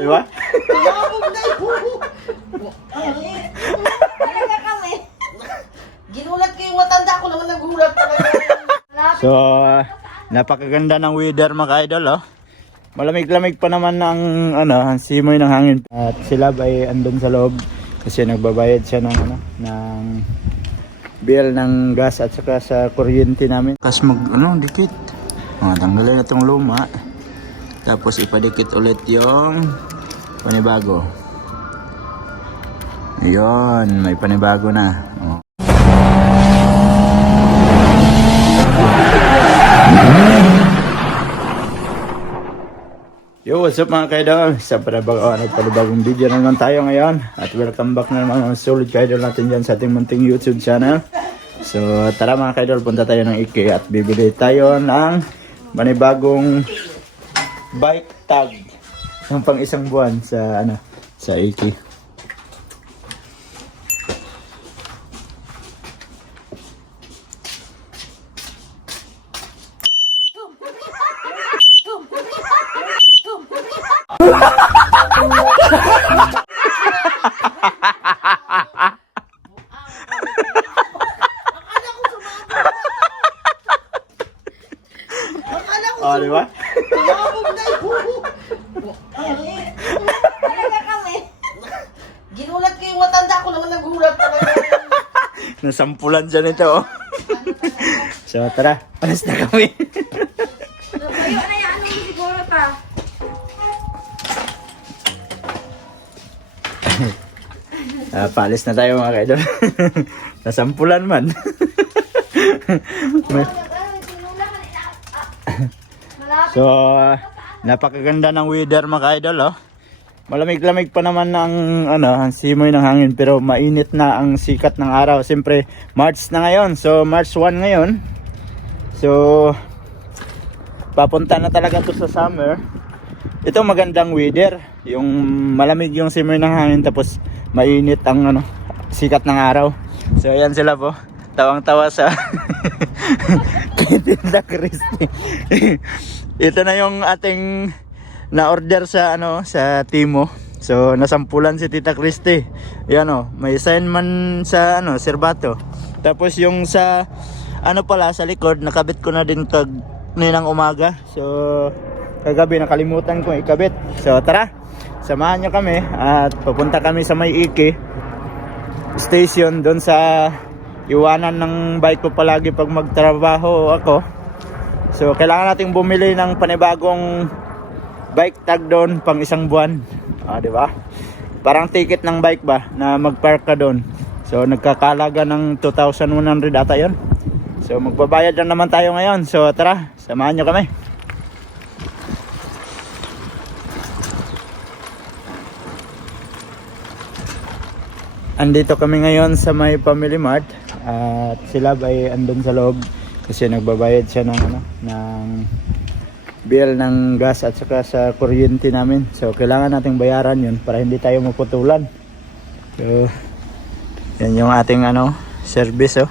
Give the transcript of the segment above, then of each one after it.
Di ba? Tumabog na yun. Talaga kami. Ginulat ko yung matanda ko naman nagulat talaga. So, napakaganda ng weather mga idol, oh. Malamig-lamig pa naman ng ang simoy ng hangin. At sila ay andun sa loob kasi nagbabayad siya ng ng bill ng gas at saka sa kuryente namin. Tapos dikit. Tanggalin na itong luma. Tapos ipadikit ulit yung panibago. Ayun, may panibago na. Oh. Yo, what's up mga kaidol? Sa panibagong video na naman tayo ngayon. At welcome back na naman mga solid kaidol natin dyan sa ating munting YouTube channel. So tara mga kaidol, punta tayo ng IKE at bibili tayo ng panibagong bike tag ng pang isang buwan sa sa IKE. Oh, di ba? Tumabog na yun. Talaga kami. Ginulat ko yung matanda ko naman nagulat talaga. Nasampulan siya nito, oh. So tara, alas na kami. Nabayo na yan siguro pa. Paalis na tayo mga kaidol. Nasampulan man. So, napakaganda ng weather mga idol, oh. Malamig-lamig pa naman ng ang simoy ng hangin pero mainit na ang sikat ng araw. Siyempre, March na ngayon. So, March 1 ngayon. So, papunta na talaga to sa summer. Ito magandang weather. Yung malamig yung simoy ng hangin tapos mainit ang sikat ng araw. So, ayan sila po. Tawang-tawa sa Tita Christy. Ito na yung ating na-order sa sa Timo. So nasampulan si Tita Christy. Yan may sign man sa serbato. Tapos yung sa pala sa likod nakabit ko na din ninang umaga. So kagabi nakalimutan ko ikabit. So tara, samahan nyo kami at papunta kami sa may IKE station doon sa iwanan ng bike ko palagi pag magtrabaho ako. So kailangan nating bumili ng panibagong bike tag doon pang isang buwan. Di ba? Parang ticket ng bike ba na mag-park ka doon. So nagkakalaga ng 2,100 ata 'yon. So magbabayad lang naman tayo ngayon. So tara, samahan niyo kami. Andito kami ngayon sa may Family Mart at sila ay andun sa loob kasi nagbabayad siya ng bill ng gas at saka sa kuryente namin. So kailangan nating bayaran yun para hindi tayo maputulan. So yan yung ating service, oh.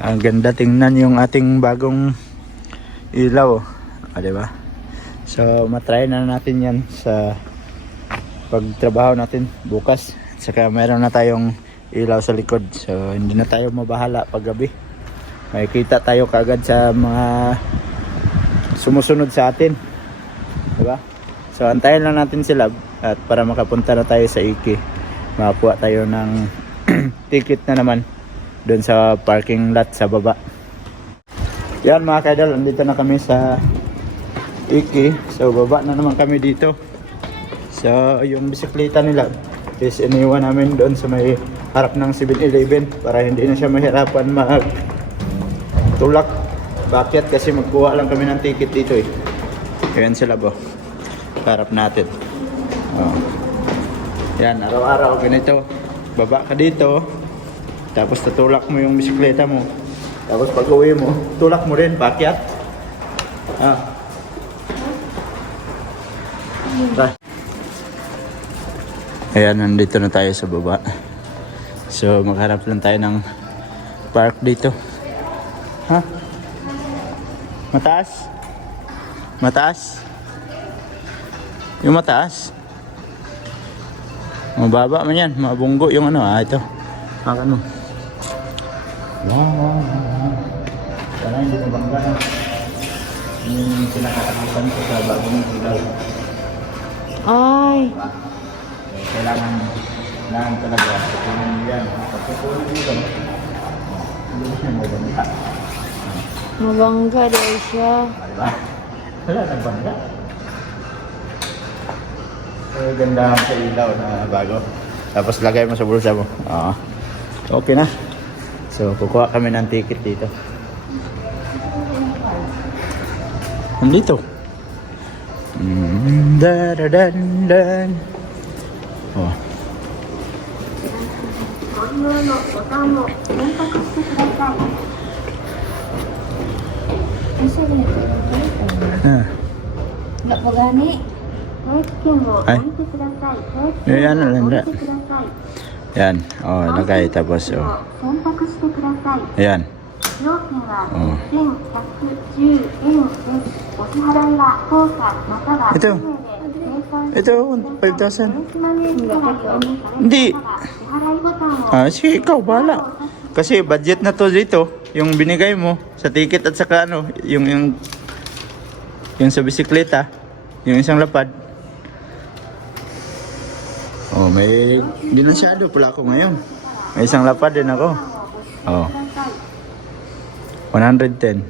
Ang ganda tingnan yung ating bagong ilaw, oh. Diba? So matry na natin yan sa pagtrabaho natin bukas. At saka meron na tayong ilaw sa likod. So hindi na tayo mabahala pag gabi. Makikita tayo kaagad sa mga sumusunod sa atin. Diba? So antayin lang natin sila at para makapunta na tayo sa IKE. Makakuha tayo ng ticket na naman doon sa parking lot sa baba. Yan mga kaidol, andito na kami sa IKE. So baba na naman kami dito. So yung bisikleta nila is iniwan namin doon sa may harap ng 7-Eleven para hindi na siya mahirapan tulak. Bakit? Kasi magkuha lang kami ng ticket dito eh. Ayan sila po. Harap natin. Yan, araw-araw ganito. Baba ka dito. Tapos tutulak mo yung bisikleta mo. Tapos pag uwi mo, tulak mo rin. Pakyat. Ayan, nandito na tayo sa baba. So magharap lang tayo ng park dito. Mataas? Mataas? Yung mataas? Mababa man yan. Mabunggo yung ano. Ito. Hakan mo. Wow. Sana hindi mabangga na. Yung pinakatakutan ko sa bagong ilaw. Ay. Kailangan talaga. Pagpunin mo yan. Pagpunin mo yan. Hindi mo siya mabangga. Mabangga daw siya. Diba? Wala, nagbangga. Ganda sa ilaw na bago. Tapos lagay mo sa bulsa mo. Oo. Okay na. So, kukuha kami ng ticket dito. Nandito. Dan. Oh. ご利用のボタンを選択してください。 Ah. Wala pa gani. 定期券を置いてください。定期 Eh, ano 券を lang 置 na. いてください。 Yan. Oh, lagay. Tapos, を oh. 選択してください。 Ayan. 料金はうん1110円です。お支払いは当社または Ito. 名で Ito, 5,000. 電子マネー払いをされる Hindi. 方は支払いボタンを Ah, sige, ikaw, bahala. Kasi budget na to dito. Yung binigay mo sa ticket at saka ano, yung sa bisikleta, yung isang lapad. Oh, may dinansyado pala ako ngayon. May isang lapad din ako. Oh. 110.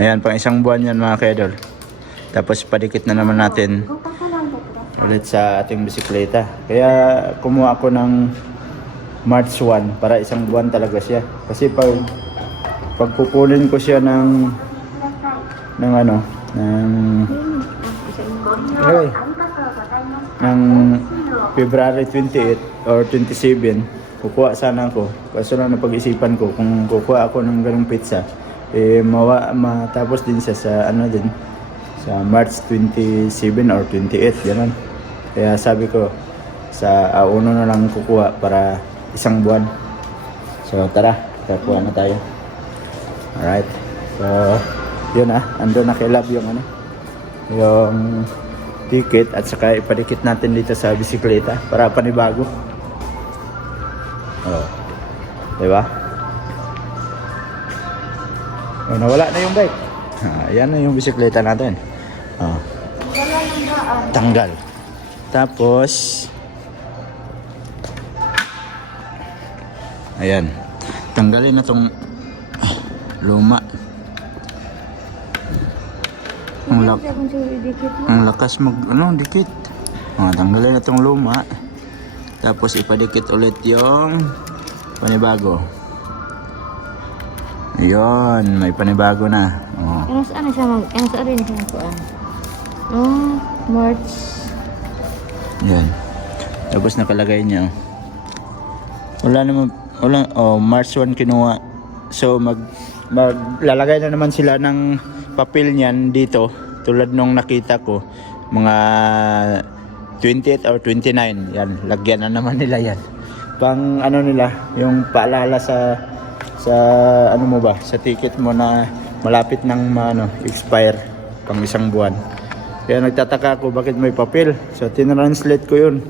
Ayan, pang isang buwan yan mga kaidol. Tapos padikit na naman natin 動かさないでください。 ulit sa ating bisikleta. Kaya kumuha ako ng March 1 para isang buwan talaga siya. Kasi pagpupunin ko siya ng ano, okay, ng February 28 or 27, kukuha sana ako. Kaso lang napag-isipan ko kung kukuha ako ng ganung pizza, matapos din siya sa ano din, sa March 27 or 28, gano'n. Kaya sabi ko, sa uno na lang kukuha para isang buwan. So tara, kakuha na tayo. Alright. So, yun andun na kay Love yung ano, yung ticket at saka ipadikit natin dito sa bisikleta para panibago. Oh. Diba? Oh, nawala na yung bike. Ayan na yung bisikleta natin. Oh. Tanggal. Tapos ayan. Tanggalin na tong luma. Ang lakas mag dikit. Tanggalin na tong luma. Tapos ipadikit ulit yung panibago. Ayun, may panibago na. Oh. Ano saan siya ano saan rin siya kuan? Oh, March. Yan. Tapos nakalagay niya. March 1 kinuha. So maglalagay na naman sila ng papel niyan dito tulad nung nakita ko mga 28 or 29. Yan, lagyan na naman nila yan. Pang ano nila, yung paalala sa ano mo ba, sa ticket mo na malapit nang expire pang isang buwan. Kaya nagtataka ako bakit may papel. So tinranslate ko yun.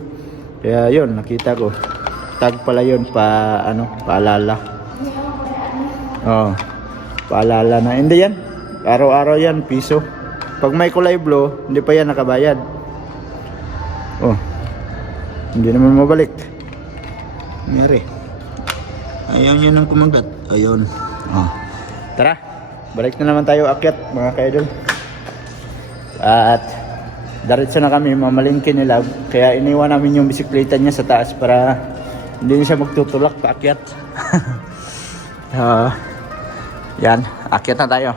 Kaya yun, nakita ko. Tag pala yun paalala. Oh, paalala na. Hindi yan. Araw-araw yan, piso. Pag may kulay blue, hindi pa yan nakabayad. Oh, hindi naman mabalik. Nangyari. Ayaw niya nang kumagat. Ayun. Oh. Tara, balik na naman tayo akyat mga kaidol. At diretso na kami, mamalingkin nila. Kaya iniwan namin yung bisikleta niya sa taas para hindi siya magtutulak paakyat. Yan, akyat na tayo.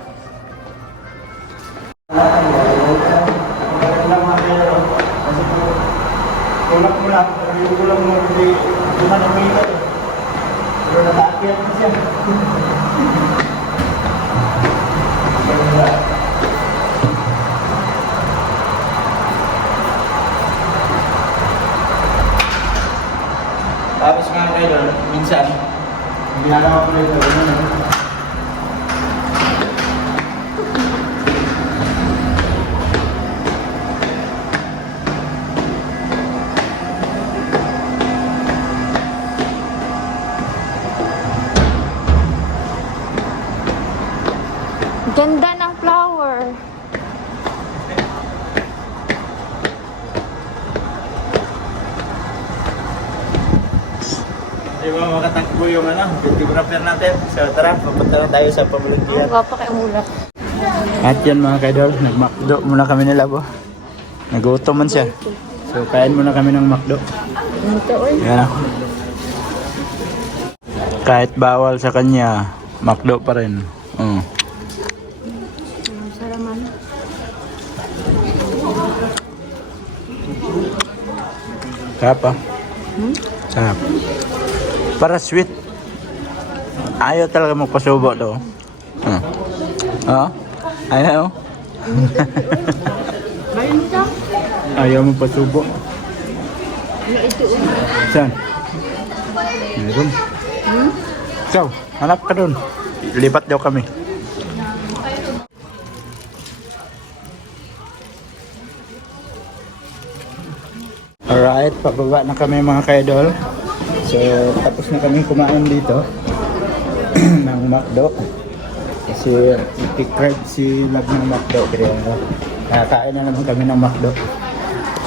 Tulak mo lang, kulang mo hindi manamita. Pero natakyat na siya. Tapos nga kayo, minsan, ginagawa ko rin ito. Ganda ng flower. Di ba makatakbo yung videographer natin? So tara, papunta na tayo sa pamuluntian. Ang gwapa kay Mulak. At yan mga kaidol, nagmakdo muna kami nila po. Nagutom man siya. So kain muna kami ng makdo. Ito, oy. Yan. Kahit bawal sa kanya, makdo pa rin. Saraman. Sarap ah. Sarap. Para sweet. Ayaw talaga magpasubo to. Oo. Ayaw. Ayun ka. Ayaw magpasubo. Ito, oy. Saan? Meron. Ikaw, hanap ka dun. Lipat daw kami. Alright, pababa na kami mga kaidol. So, tapos na kami kumain dito ng McDo. Kasi ipikrib si Love ng McDo. Kaya nakakain na naman kami ng McDo.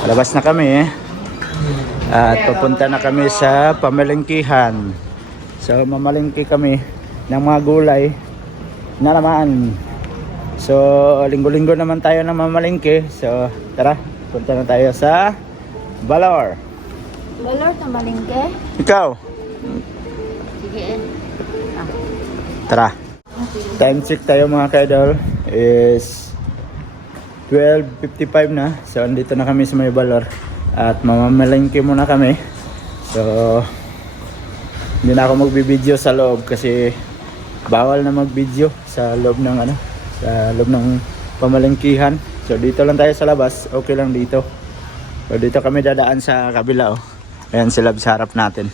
Labas na kami at pupunta na kami sa pamalengkihan. So, mamalengke kami ng mga gulay na naman. So, linggo-linggo naman tayo na mamalengke. So, tara, punta na tayo sa Baler. Balor na malingke. Ikaw, Sige. tara. Time check tayo mga kaidol is 12:55 na. So, andito na kami sa may Baler. At mamamalengke muna kami. So, hindi na ako magbibideo sa loob kasi bawal na magbideo sa loob ng sa loob ng pamalengkihan. So, dito lang tayo sa labas. Okay lang dito. So, dito kami dadaan sa kabila. Ayan sila sa harap natin.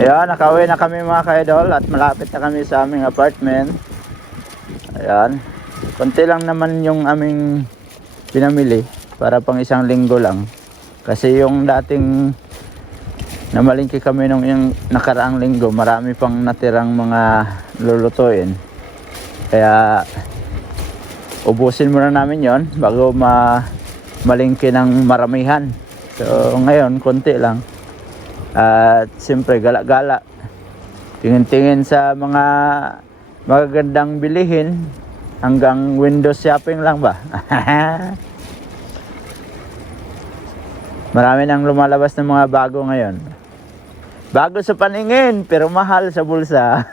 Ayan, nakauwi na kami mga kaidol at malapit na kami sa aming apartment. Ayan. Konti lang naman yung aming pinamili para pang isang linggo lang. Kasi yung dating namalingki kami nung yung nakaraang linggo, marami pang natirang mga lulutuin. Kaya ubusin muna namin yon bago malingki ng maramihan. So ngayon konti lang. At siyempre gala-gala. Tingin-tingin sa mga magagandang bilihin hanggang window shopping lang ba? Marami nang lumalabas ng mga bago ngayon. Bago sa paningin pero mahal sa bulsa.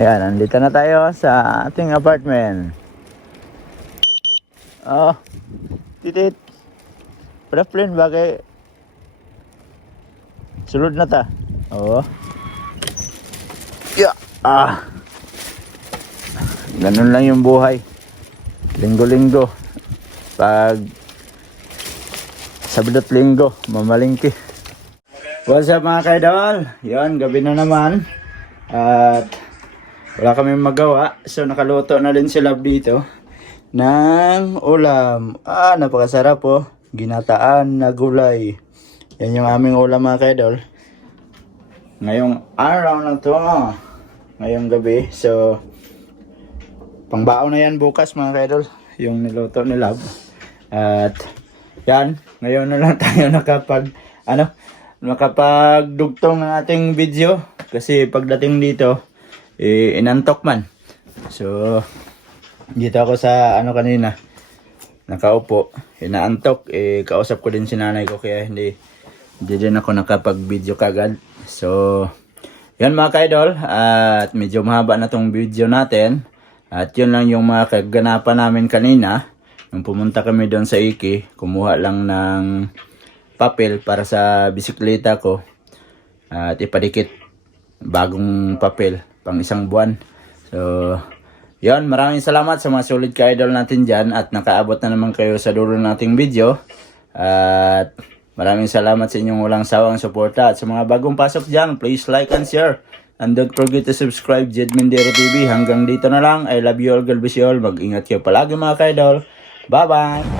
Ayan, nandito na tayo sa ating apartment. Oh, titit. Preflin bagay. Sulod na ta. Oh. Yeah. Ganun lang yung buhay. Linggo-linggo. Pag Sabado at Linggo, mamalingki. What's up mga kaidol? Yan, gabi na naman. At wala kami magawa. So nakaluto na din si Love dito ng ulam. Napakasarap po. Ginataan na gulay. Yan yung aming ulam mga kaidol. Ngayong araw na to. Ngayong gabi. So pangbaon na yan bukas mga kaidol. Yung niluto ni Love. At yan. Ngayon na lang tayo nakapagdugtong ng ating video. Kasi pagdating dito inantok man. So dito ako sa kanina nakaupo, inaantok, kausap ko din si nanay ko kaya hindi din ako nakapag-video kagad. So yan mga kaidol, at medyo mahaba na tong video natin. At yun lang yung mga kaganapan namin kanina. Nung pumunta kami doon sa Iki, kumuha lang ng papel para sa bisikleta ko. At ipadikit bagong papel pang isang buwan. So yun, maraming salamat sa mga solid ka-idol natin dyan. At nakaabot na naman kayo sa dulo nating video. At maraming salamat sa inyong walang sawang suporta. At sa mga bagong pasok dyan, please like and share. And don't forget to subscribe, Jed Mindero TV. Hanggang dito na lang. I love you all, God bless you all. Mag-ingat kayo palagi mga ka-idol. Bye-bye!